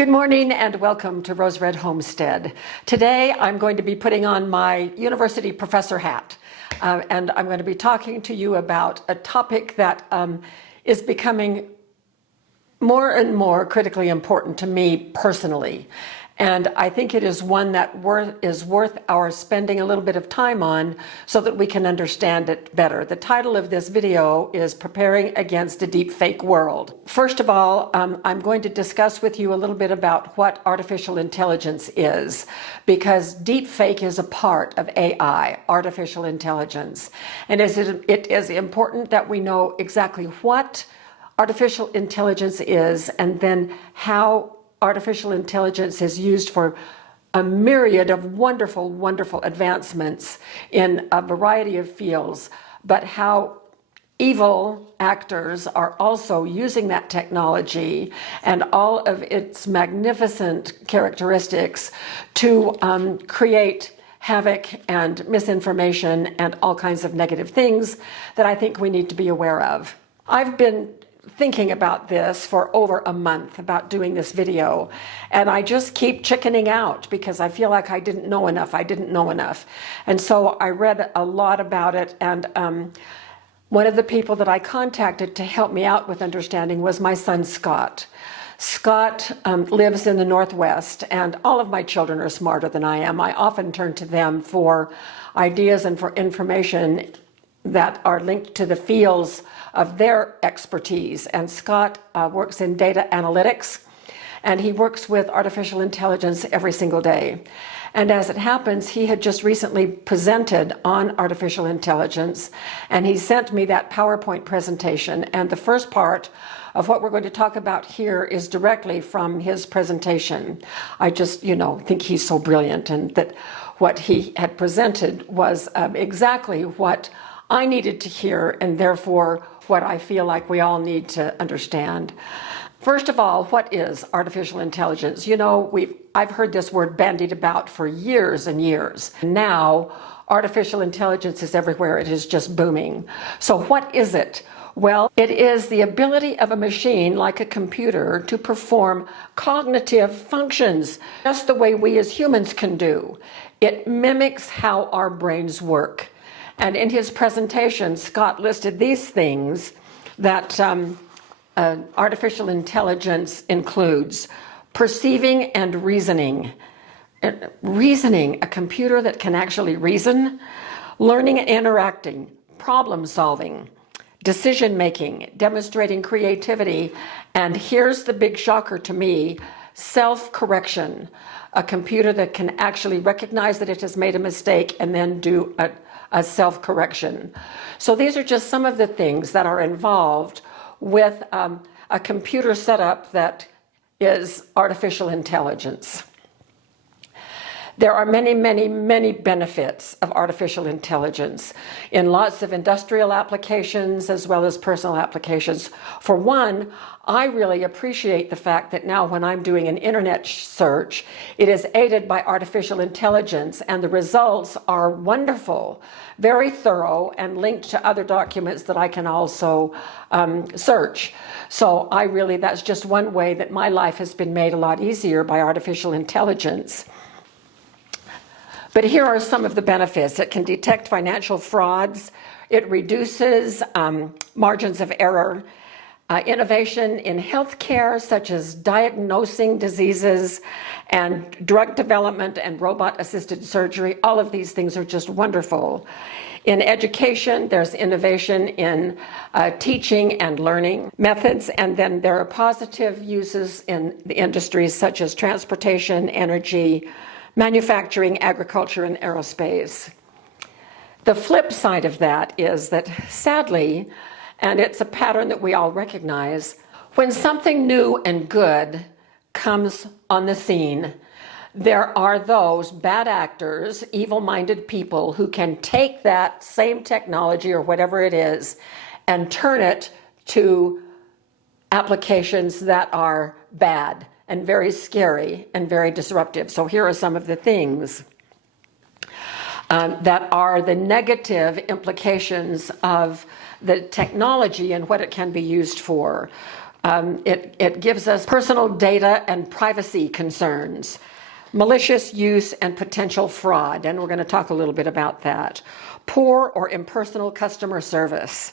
Good morning and welcome to Rose Red Homestead. Today I'm going to be putting on my university professor hat and I'm going to be talking to you about a topic that is becoming more and more critically important to me personally. And I think it is one that is worth our spending a little bit of time on so that we can understand it better. The title of this video is Preparing Against a Deepfake World. First of all, I'm going to discuss with you a little bit about what artificial intelligence is, because deepfake is a part of AI, artificial intelligence. And it is important that we know exactly what artificial intelligence is and then how artificial intelligence is used for a myriad of wonderful, wonderful advancements in a variety of fields, but how evil actors are also using that technology and all of its magnificent characteristics to create havoc and misinformation and all kinds of negative things that I think we need to be aware of. I've been thinking about this for over a month about doing this video, and I just keep chickening out because I feel like I didn't know enough. And so I read a lot about it, and one of the people that I contacted to help me out with understanding was my son Scott. Scott lives in the Northwest, and all of my children are smarter than I am. I often turn to them for ideas and for information that are linked to the fields of their expertise. And Scott works in data analytics, and he works with artificial intelligence every single day. And as it happens, he had just recently presented on artificial intelligence, and he sent me that PowerPoint presentation. And the first part of what we're going to talk about here is directly from his presentation. I just, think he's so brilliant, and that what he had presented was exactly what I needed to hear, and therefore what I feel like we all need to understand. First of all, what is artificial intelligence? I've heard this word bandied about for years and years. Now, artificial intelligence is everywhere. It is just booming. So what is it? Well, it is the ability of a machine like a computer to perform cognitive functions just the way we as humans can do. It mimics how our brains work. And in his presentation, Scott listed these things that artificial intelligence includes: perceiving and reasoning. Reasoning, a computer that can actually reason; learning and interacting; problem solving; decision making; demonstrating creativity; and here's the big shocker to me: self-correction. A computer that can actually recognize that it has made a mistake and then do a self-correction. So these are just some of the things that are involved with a computer setup that is artificial intelligence. There are many, many, many benefits of artificial intelligence in lots of industrial applications as well as personal applications. For one, I really appreciate the fact that now when I'm doing an internet search, it is aided by artificial intelligence, and the results are wonderful, very thorough, and linked to other documents that I can also search. So that's just one way that my life has been made a lot easier by artificial intelligence. But here are some of the benefits. It can detect financial frauds. It reduces margins of error. Innovation in healthcare, such as diagnosing diseases and drug development and robot-assisted surgery. All of these things are just wonderful. In education, there's innovation in teaching and learning methods, and then there are positive uses in the industries such as transportation, energy, manufacturing, agriculture, and aerospace. The flip side of that is that, sadly, and it's a pattern that we all recognize, when something new and good comes on the scene, there are those bad actors, evil-minded people who can take that same technology or whatever it is and turn it to applications that are bad and very scary and very disruptive. So here are some of the things that are the negative implications of the technology and what it can be used for. It gives us personal data and privacy concerns, malicious use and potential fraud, and we're going to talk a little bit about that. Poor or impersonal customer service.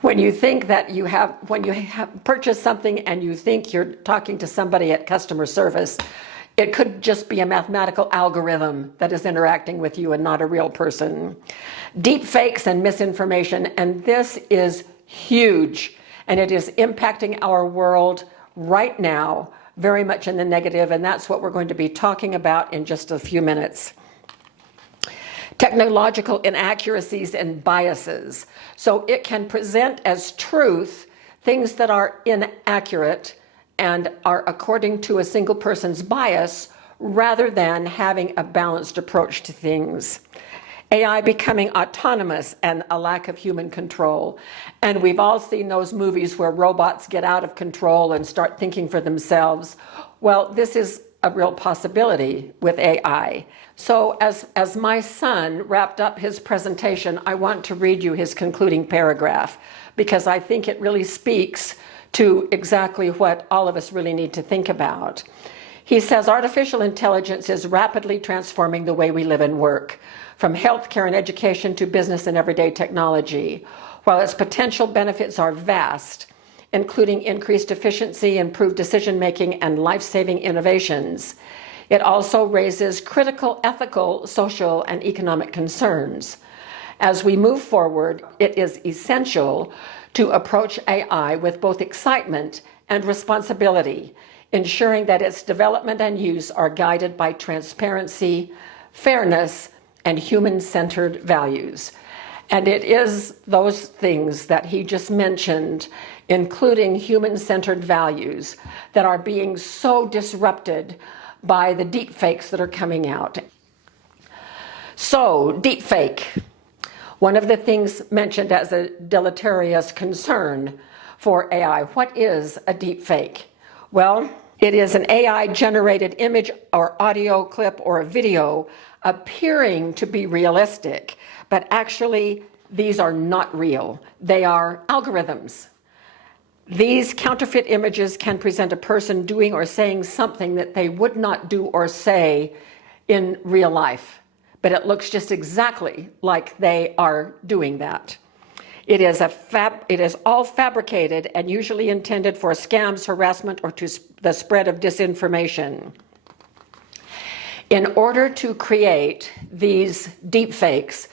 When you think that when you have purchased something and you think you're talking to somebody at customer service, it could just be a mathematical algorithm that is interacting with you and not a real person. Deep fakes and misinformation, and this is huge, and it is impacting our world right now very much in the negative, and that's what we're going to be talking about in just a few minutes. Technological inaccuracies and biases. So it can present as truth things that are inaccurate and are according to a single person's bias rather than having a balanced approach to things. AI becoming autonomous and a lack of human control. And we've all seen those movies where robots get out of control and start thinking for themselves. Well, this is a real possibility with AI. So as my son wrapped up his presentation, I want to read you his concluding paragraph because I think it really speaks to exactly what all of us really need to think about. He says, artificial intelligence is rapidly transforming the way we live and work, from healthcare and education to business and everyday technology. While its potential benefits are vast, including increased efficiency, improved decision-making, and life-saving innovations, it also raises critical ethical, social, and economic concerns. As we move forward, it is essential to approach AI with both excitement and responsibility, ensuring that its development and use are guided by transparency, fairness, and human-centered values. And it is those things that he just mentioned, including human-centered values, that are being so disrupted by the deep fakes that are coming out. So, deep fake. One of the things mentioned as a deleterious concern for AI. What is a deep fake? Well, it is an AI-generated image or audio clip or a video appearing to be realistic, but actually these are not real. They are algorithms. These counterfeit images can present a person doing or saying something that they would not do or say in real life, but it looks just exactly like they are doing that. It is all fabricated and usually intended for scams, harassment, or to the spread of disinformation. In order to create these deepfakes,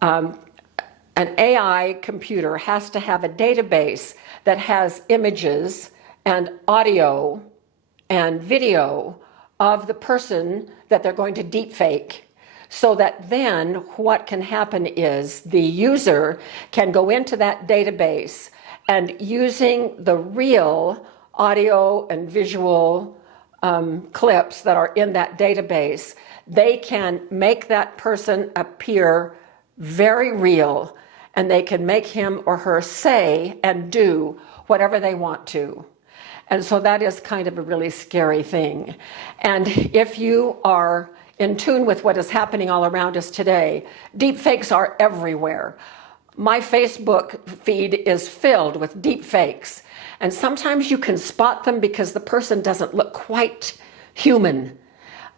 an AI computer has to have a database that has images and audio and video of the person that they're going to deepfake, so that then what can happen is the user can go into that database and using the real audio and visual clips that are in that database, they can make that person appear very real, and they can make him or her say and do whatever they want to. And so that is kind of a really scary thing. And if you are in tune with what is happening all around us today, deepfakes are everywhere. My Facebook feed is filled with deepfakes. And sometimes you can spot them because the person doesn't look quite human,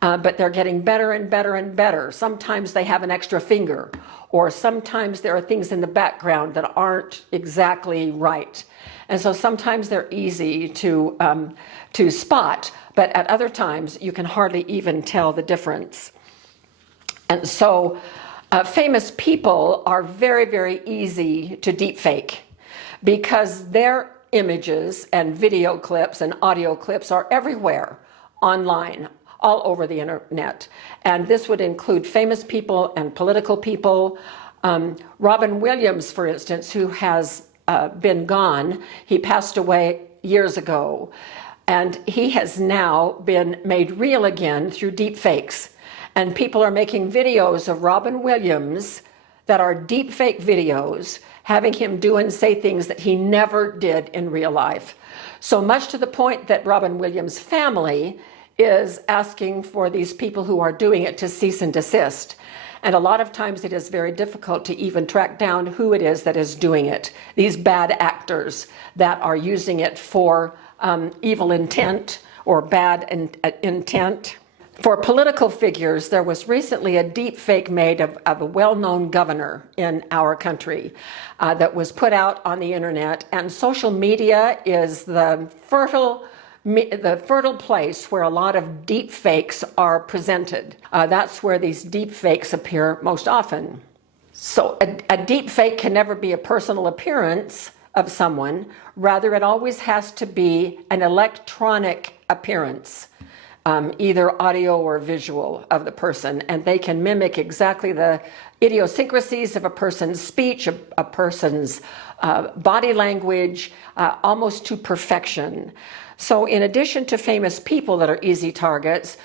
but they're getting better and better and better. Sometimes they have an extra finger, or sometimes there are things in the background that aren't exactly right. And so sometimes they're easy to spot, but at other times you can hardly even tell the difference. And so famous people are very, very easy to deepfake because their images and video clips and audio clips are everywhere online, all over the internet. And this would include famous people and political people. Robin Williams, for instance, who has been gone, he passed away years ago, and he has now been made real again through deepfakes. And people are making videos of Robin Williams that are deepfake videos, having him do and say things that he never did in real life. So much to the point that Robin Williams' family is asking for these people who are doing it to cease and desist. And a lot of times it is very difficult to even track down who it is that is doing it, these bad actors. actors that are using it for evil intent or bad intent. For political figures, there was recently a deep fake made of a well-known governor in our country that was put out on the internet, and social media is the fertile place where a lot of deep fakes are presented. That's where these deep fakes appear most often. So a deep fake can never be a personal appearance of someone. Rather, it always has to be an electronic appearance, either audio or visual of the person, and they can mimic exactly the idiosyncrasies of a person's speech, a person's body language, almost to perfection. So in addition to famous people that are easy targets,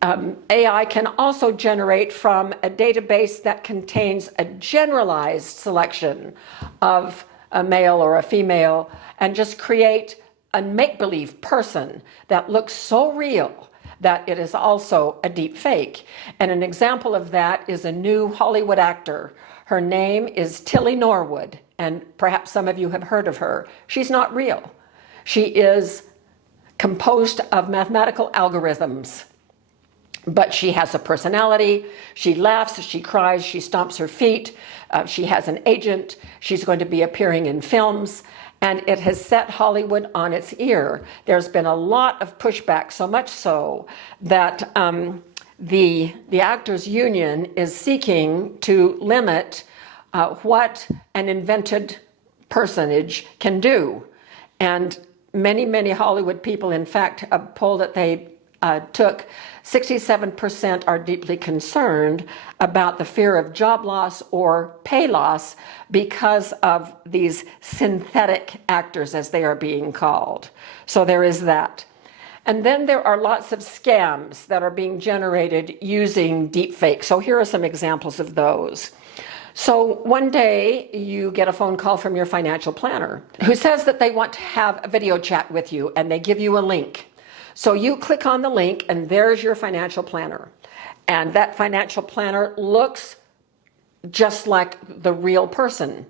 AI can also generate from a database that contains a generalized selection of a male or a female and just create a make-believe person that looks so real that it is also a deep fake. And an example of that is a new Hollywood actor. Her name is Tilly Norwood, and perhaps some of you have heard of her. She's not real. She is composed of mathematical algorithms, but she has a personality. She laughs, she cries, she stomps her feet. She has an agent. She's going to be appearing in films, and it has set Hollywood on its ear. There's been a lot of pushback, so much so that the Actors Union is seeking to limit what an invented personage can do. And many Hollywood people, in fact, a poll that they took, 67% are deeply concerned about the fear of job loss or pay loss because of these synthetic actors, as they are being called. So there is that. And then there are lots of scams that are being generated using deepfake. So here are some examples of those. So one day you get a phone call from your financial planner who says that they want to have a video chat with you, and they give you a link. So you click on the link, and there's your financial planner. And that financial planner looks just like the real person.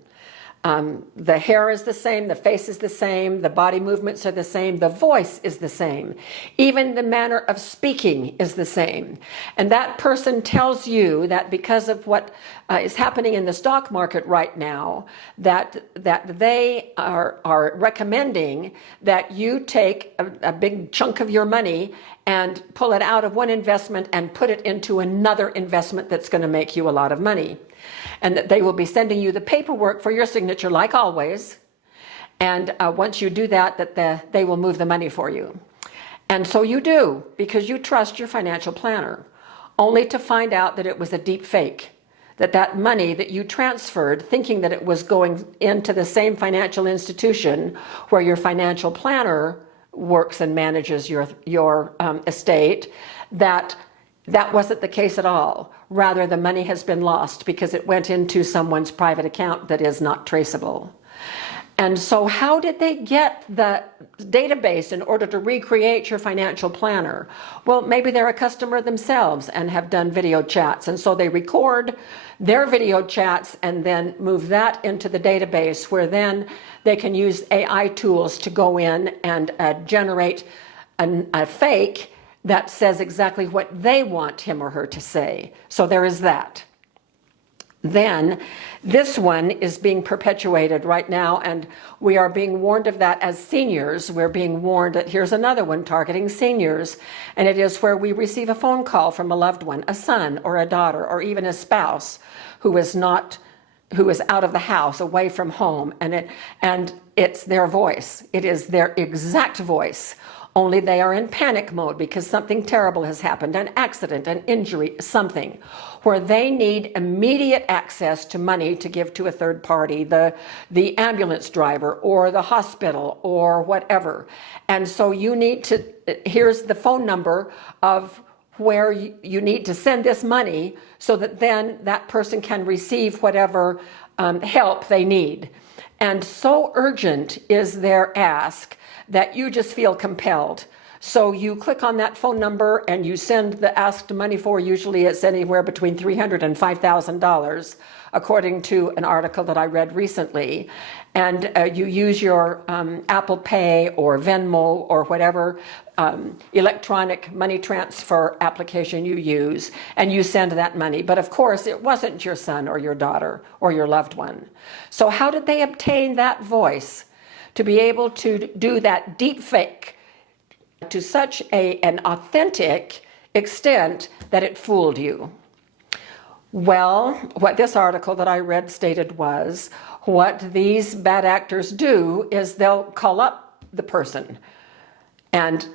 The hair is the same, the face is the same, the body movements are the same, the voice is the same. Even the manner of speaking is the same. And that person tells you that because of what is happening in the stock market right now, that they are recommending that you take a big chunk of your money and pull it out of one investment and put it into another investment that's going to make you a lot of money. And that they will be sending you the paperwork for your signature, like always. And once you do that, they will move the money for you. And so you do, because you trust your financial planner, only to find out that it was a deep fake, that money that you transferred, thinking that it was going into the same financial institution where your financial planner works and manages your estate, that wasn't the case at all. Rather, the money has been lost because it went into someone's private account that is not traceable. And so how did they get the database in order to recreate your financial planner? Well, maybe they're a customer themselves and have done video chats. And so they record their video chats and then move that into the database, where then they can use AI tools to go in and generate a fake that says exactly what they want him or her to say. So there is that. Then this one is being perpetuated right now, and we are being warned of that as seniors. We're being warned that here's another one targeting seniors, and it is where we receive a phone call from a loved one, a son or a daughter, or even a spouse who is out of the house, away from home, and it's their voice. It is their exact voice. Only they are in panic mode because something terrible has happened, an accident, an injury, something, where they need immediate access to money to give to a third party, the ambulance driver or the hospital or whatever. And so you need to, here's the phone number of where you need to send this money so that then that person can receive whatever help they need. And so urgent is their ask that you just feel compelled. So you click on that phone number and you send the asked money for, usually it's anywhere between $300 and $5,000, according to an article that I read recently. And you use your Apple Pay or Venmo or whatever electronic money transfer application you use, and you send that money. But of course, it wasn't your son or your daughter or your loved one. So how did they obtain that voice to be able to do that deep fake to such an authentic extent that it fooled you? Well, what this article that I read stated was, what these bad actors do is they'll call up the person, and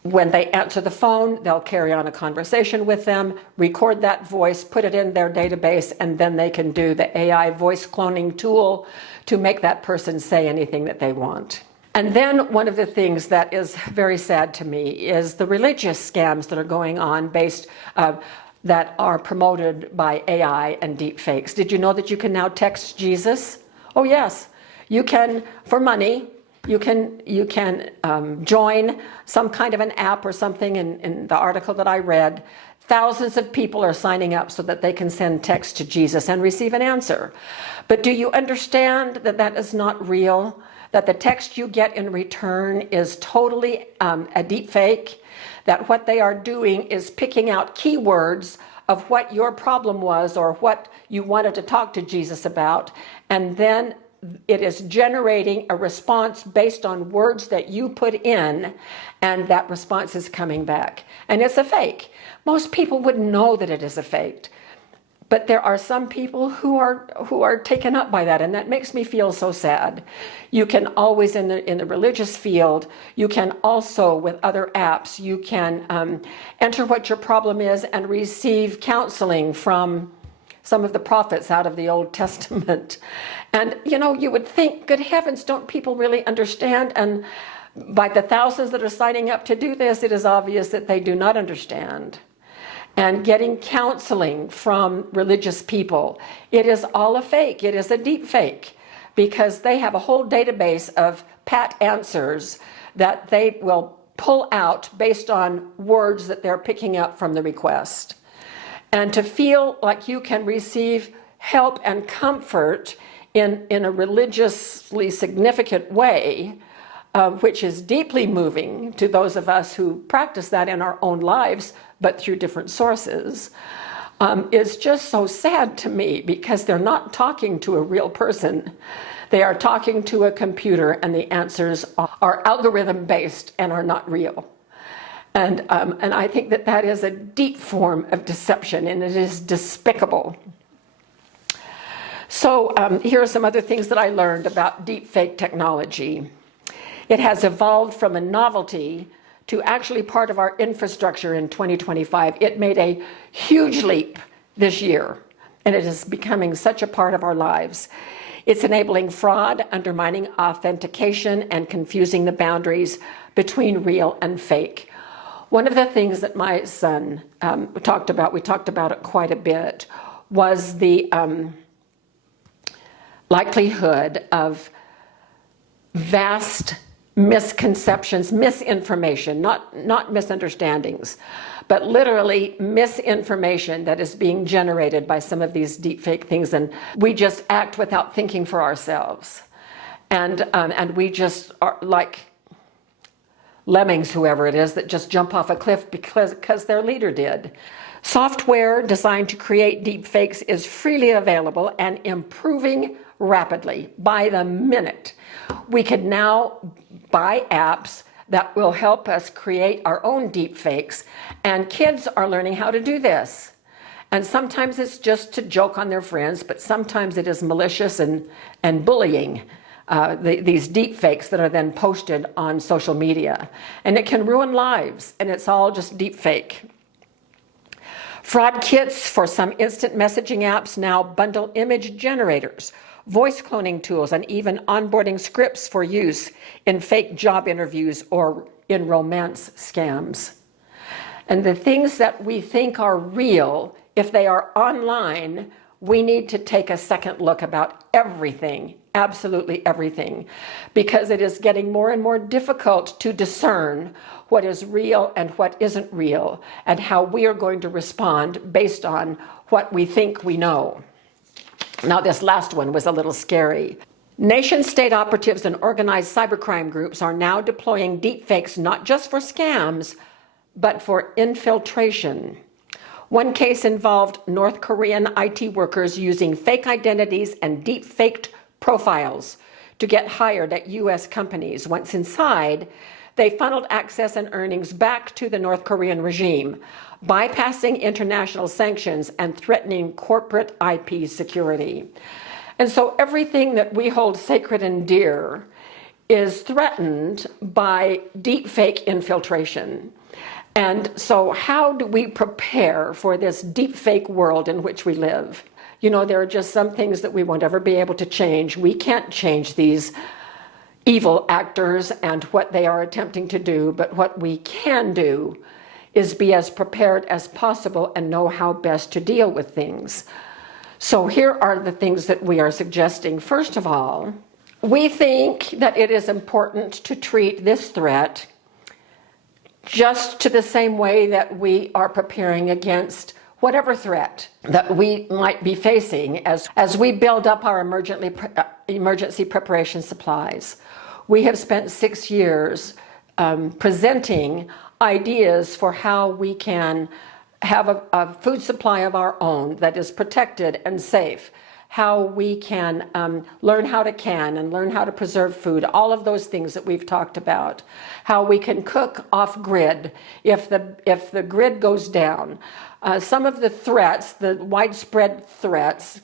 when they answer the phone, they'll carry on a conversation with them, record that voice, put it in their database, and then they can do the AI voice cloning tool to make that person say anything that they want. And then one of the things that is very sad to me is the religious scams that are going on that are promoted by AI and deep fakes. Did you know that you can now text Jesus? Oh yes, you can, for money. You can join some kind of an app or something. In the article that I read, thousands of people are signing up so that they can send text to Jesus and receive an answer. But do you understand that that is not real? That the text you get in return is totally a deep fake? That what they are doing is picking out keywords of what your problem was or what you wanted to talk to Jesus about, and then it is generating a response based on words that you put in, and that response is coming back. And it's a fake. Most people wouldn't know that it is a fake, but there are some people who are taken up by that, and that makes me feel so sad. You can always, in the religious field, you can also, with other apps, you can enter what your problem is and receive counseling from some of the prophets out of the Old Testament. And, you know, you would think, good heavens, don't people really understand? And by the thousands that are signing up to do this, it is obvious that they do not understand. And getting counseling from religious people, it is all a fake. It is a deep fake, because they have a whole database of pat answers that they will pull out based on words that they're picking up from the request. And to feel like you can receive help and comfort in a religiously significant way, which is deeply moving to those of us who practice that in our own lives, but through different sources, is just so sad to me, because they're not talking to a real person. They are talking to a computer, and the answers are algorithm-based and are not real. And I think that that is a deep form of deception, and it is despicable. So here are some other things that I learned about deepfake technology. It has evolved from a novelty to actually part of our infrastructure in 2025. It made a huge leap this year, and it is becoming such a part of our lives. It's enabling fraud, undermining authentication, and confusing the boundaries between real and fake. One of the things that my son we talked about it quite a bit, was the likelihood of vast misconceptions, misinformation, not misunderstandings, but literally misinformation that is being generated by some of these deepfake things, and we just act without thinking for ourselves, and we just are like lemmings, whoever it is, that just jump off a cliff because their leader did. Software designed to create deepfakes is freely available and improving rapidly by the minute. We can now buy apps that will help us create our own deepfakes, and kids are learning how to do this. And sometimes it's just to joke on their friends, but sometimes it is malicious and bullying. These deep fakes that are then posted on social media, and it can ruin lives, and it's all just deep fake. Fraud kits for some instant messaging apps now bundle image generators, voice cloning tools, and even onboarding scripts for use in fake job interviews or in romance scams. And the things that we think are real, if they are online, we need to take a second look about everything absolutely everything, because it is getting more and more difficult to discern what is real and what isn't real, and how we are going to respond based on what we think we know. Now, this last one was a little scary. Nation-state operatives and organized cybercrime groups are now deploying deepfakes not just for scams, but for infiltration. One case involved North Korean IT workers using fake identities and deep-faked profiles to get hired at U.S. companies. Once inside, they funneled access and earnings back to the North Korean regime, bypassing international sanctions and threatening corporate IP security. And so everything that we hold sacred and dear is threatened by deepfake infiltration. And so how do we prepare for this deepfake world in which we live? You know, there are just some things that we won't ever be able to change. We can't change these evil actors and what they are attempting to do, but what we can do is be as prepared as possible and know how best to deal with things. So here are the things that we are suggesting. First of all, we think that it is important to treat this threat just to the same way that we are preparing against whatever threat that we might be facing as we build up our emergency preparation supplies. We have spent 6 years presenting ideas for how we can have a food supply of our own that is protected and safe, how we can learn how to can and learn how to preserve food, all of those things that we've talked about, how we can cook off grid if the grid goes down. Some of the threats, the widespread threats,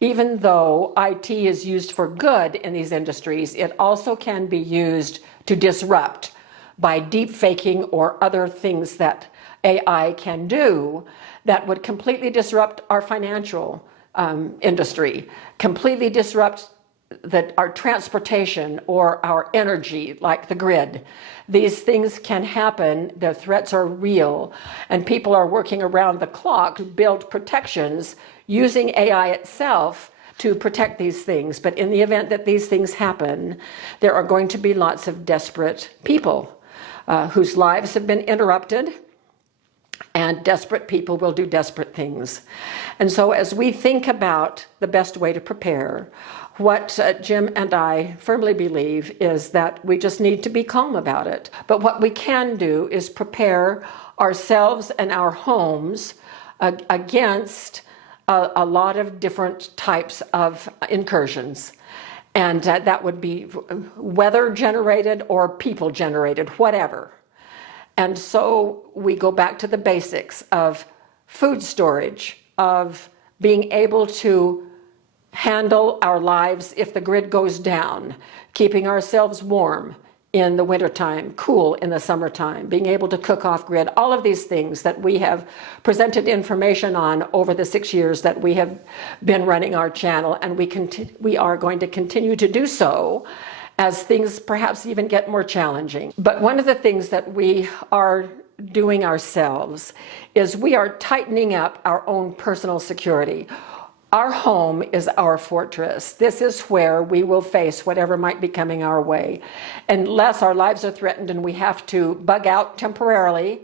even though IT is used for good in these industries, it also can be used to disrupt by deep faking or other things that AI can do that would completely disrupt our financial industry, completely disrupt our transportation or our energy, like the grid. These things can happen. The threats are real, and people are working around the clock to build protections using AI itself to protect these things. But in the event that these things happen, there are going to be lots of desperate people whose lives have been interrupted, and desperate people will do desperate things. And so as we think about the best way to prepare, what Jim and I firmly believe is that we just need to be calm about it. But what we can do is prepare ourselves and our homes against a lot of different types of incursions. And that would be weather generated or people generated, whatever. And so we go back to the basics of food storage, of being able to handle our lives if the grid goes down, keeping ourselves warm in the wintertime, cool in the summertime, being able to cook off grid, all of these things that we have presented information on over the 6 years that we have been running our channel, and we are going to continue to do so as things perhaps even get more challenging. But one of the things that we are doing ourselves is we are tightening up our own personal security. Our home is our fortress. This is where we will face whatever might be coming our way. Unless our lives are threatened and we have to bug out temporarily,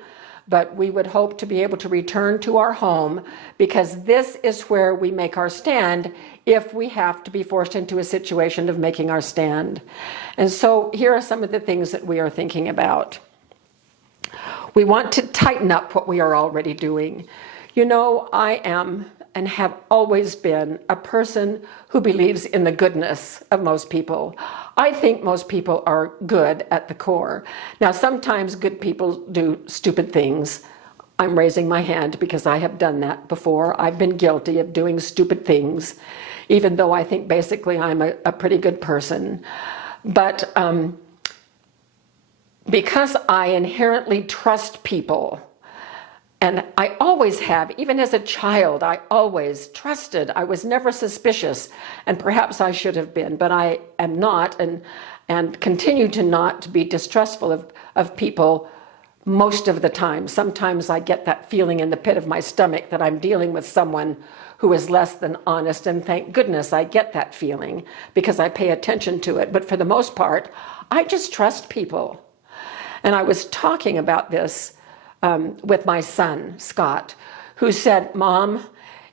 but we would hope to be able to return to our home, because this is where we make our stand if we have to be forced into a situation of making our stand. And so here are some of the things that we are thinking about. We want to tighten up what we are already doing. You know, I am and have always been a person who believes in the goodness of most people. I think most people are good at the core. Now, sometimes good people do stupid things. I'm raising my hand because I have done that before. I've been guilty of doing stupid things, even though I think basically I'm a pretty good person. But because I inherently trust people, and I always have, even as a child, I always trusted. I was never suspicious, and perhaps I should have been, but I am not, and continue to not be distrustful of people most of the time. Sometimes I get that feeling in the pit of my stomach that I'm dealing with someone who is less than honest, and thank goodness I get that feeling because I pay attention to it. But for the most part, I just trust people. And I was talking about this with my son, Scott, who said, "Mom,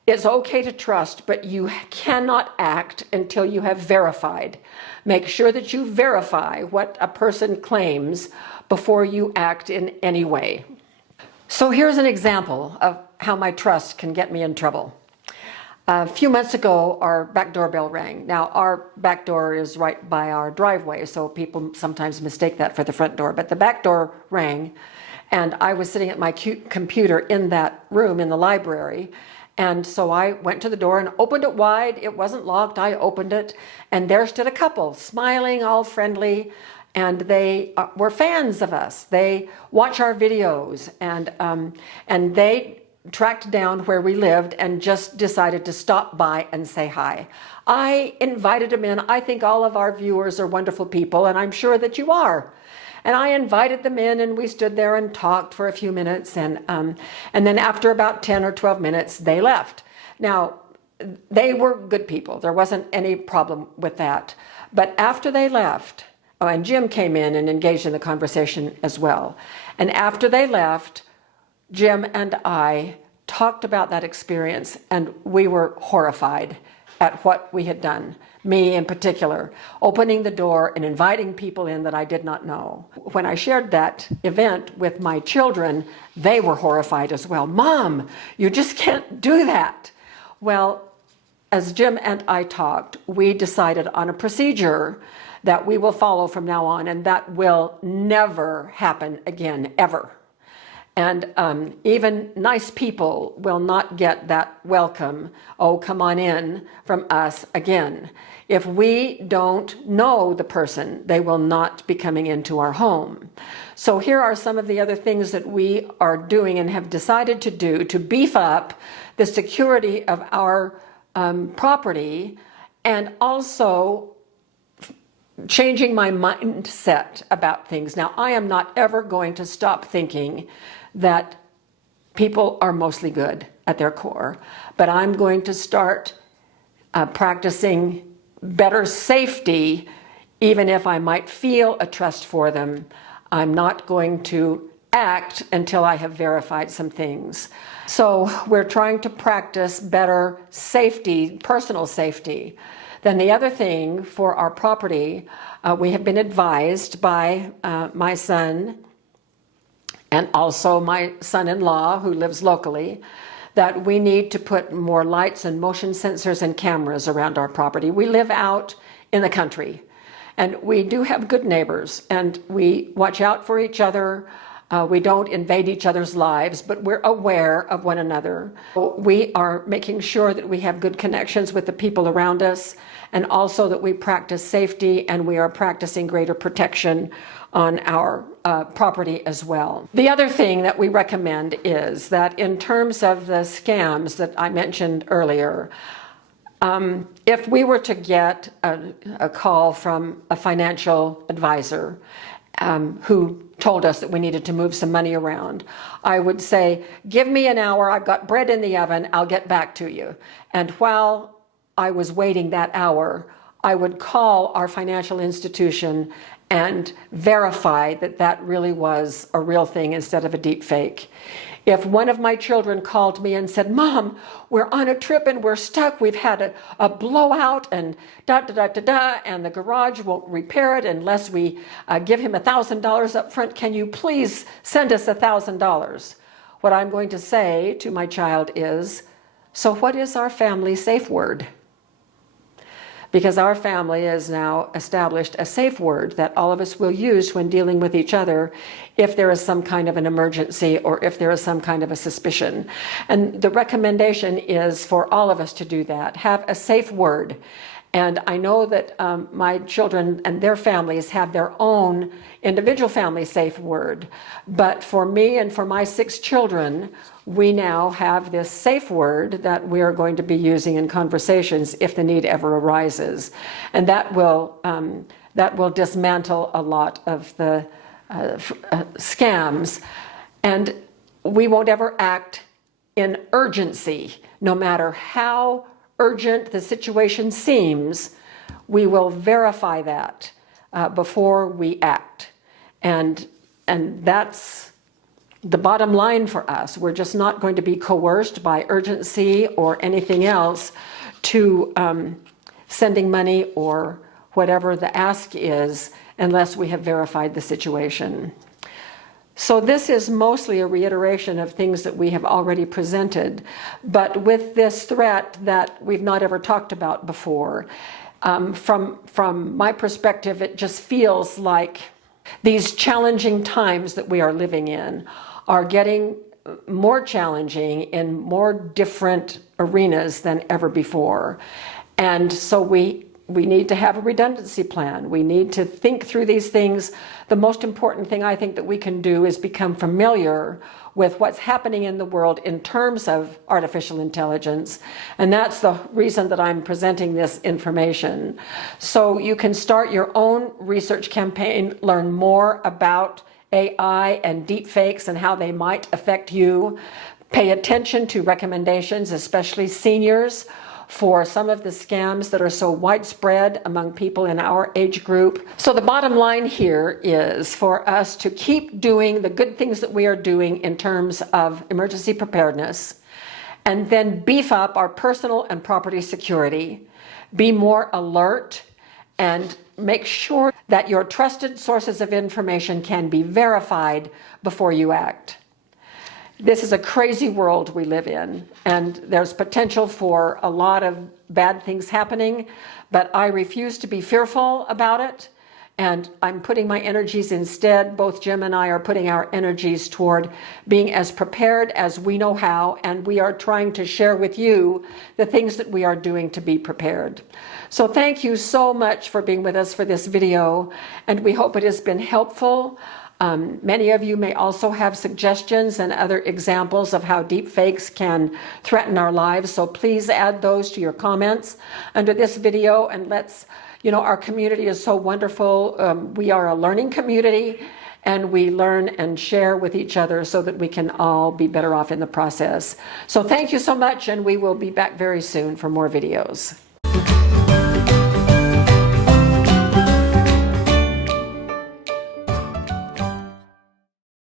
it's okay to trust, but you cannot act until you have verified. Make sure that you verify what a person claims before you act in any way." So here's an example of how my trust can get me in trouble. A few months ago, our back doorbell rang. Now, our back door is right by our driveway, so people sometimes mistake that for the front door. But the back door rang, and I was sitting at my computer in that room in the library. And so I went to the door and opened it wide. It wasn't locked. I opened it, and there stood a couple, smiling, all friendly, and they were fans of us. They watch our videos, and they tracked down where we lived and just decided to stop by and say hi. I invited them in. I think all of our viewers are wonderful people, and I'm sure that you are. And I invited them in, and we stood there and talked for a few minutes, and then after about 10 or 12 minutes, they left. Now, they were good people. There wasn't any problem with that. But after they left, and Jim came in and engaged in the conversation as well. And after they left, Jim and I talked about that experience, and we were horrified at what we had done. Me in particular, opening the door and inviting people in that I did not know. When I shared that event with my children, they were horrified as well. "Mom, you just can't do that." Well, as Jim and I talked, we decided on a procedure that we will follow from now on, and that will never happen again, ever. And even nice people will not get that welcome, "Oh, come on in," from us again. If we don't know the person, they will not be coming into our home. So here are some of the other things that we are doing and have decided to do to beef up the security of our property, and also changing my mindset about things. Now, I am not ever going to stop thinking that people are mostly good at their core, but I'm going to start practicing better safety, even if I might feel a trust for them. I'm not going to act until I have verified some things. So we're trying to practice better safety, personal safety. Then the other thing for our property, we have been advised by my son and also my son-in-law, who lives locally, that we need to put more lights and motion sensors and cameras around our property. We live out in the country, and we do have good neighbors, and we watch out for each other. We don't invade each other's lives, but we're aware of one another. We are making sure that we have good connections with the people around us, and also that we practice safety, and we are practicing greater protection on our property as well. The other thing that we recommend is that in terms of the scams that I mentioned earlier, if we were to get a call from a financial advisor who told us that we needed to move some money around, I would say, "Give me an hour, I've got bread in the oven, I'll get back to you." And while I was waiting that hour, I would call our financial institution and verify that that really was a real thing instead of a deep fake. If one of my children called me and said, "Mom, we're on a trip and we're stuck. We've had a blowout and and the garage won't repair it unless we give him $1,000 up front. Can you please send us $1,000? What I'm going to say to my child is, "So what is our family safe word?" Because our family has now established a safe word that all of us will use when dealing with each other if there is some kind of an emergency or if there is some kind of a suspicion. And the recommendation is for all of us to do that. Have a safe word. And I know that my children and their families have their own individual family safe word. But for me and for my 6 children, we now have this safe word that we are going to be using in conversations if the need ever arises. And that will dismantle a lot of the scams. And we won't ever act in urgency. No matter how urgent the situation seems, we will verify that before we act. And that's the bottom line for us. We're just not going to be coerced by urgency or anything else to sending money or whatever the ask is unless we have verified the situation. So this is mostly a reiteration of things that we have already presented, but with this threat that we've not ever talked about before. From my perspective, it just feels like these challenging times that we are living in are getting more challenging in more different arenas than ever before. And so we need to have a redundancy plan. We need to think through these things. The most important thing I think that we can do is become familiar with what's happening in the world in terms of artificial intelligence. And that's the reason that I'm presenting this information. So you can start your own research campaign, learn more about AI and deepfakes and how they might affect you. Pay attention to recommendations, especially seniors, for some of the scams that are so widespread among people in our age group. So the bottom line here is for us to keep doing the good things that we are doing in terms of emergency preparedness, and then beef up our personal and property security, be more alert, and make sure that your trusted sources of information can be verified before you act. This is a crazy world we live in, and there's potential for a lot of bad things happening, but I refuse to be fearful about it, and I'm putting my energies instead, both Jim and I are putting our energies toward being as prepared as we know how, and we are trying to share with you the things that we are doing to be prepared. So thank you so much for being with us for this video, and we hope it has been helpful. Many of you may also have suggestions and other examples of how deepfakes can threaten our lives, so please add those to your comments under this video, and our community is so wonderful. We are a learning community, and we learn and share with each other so that we can all be better off in the process. So thank you so much, and we will be back very soon for more videos.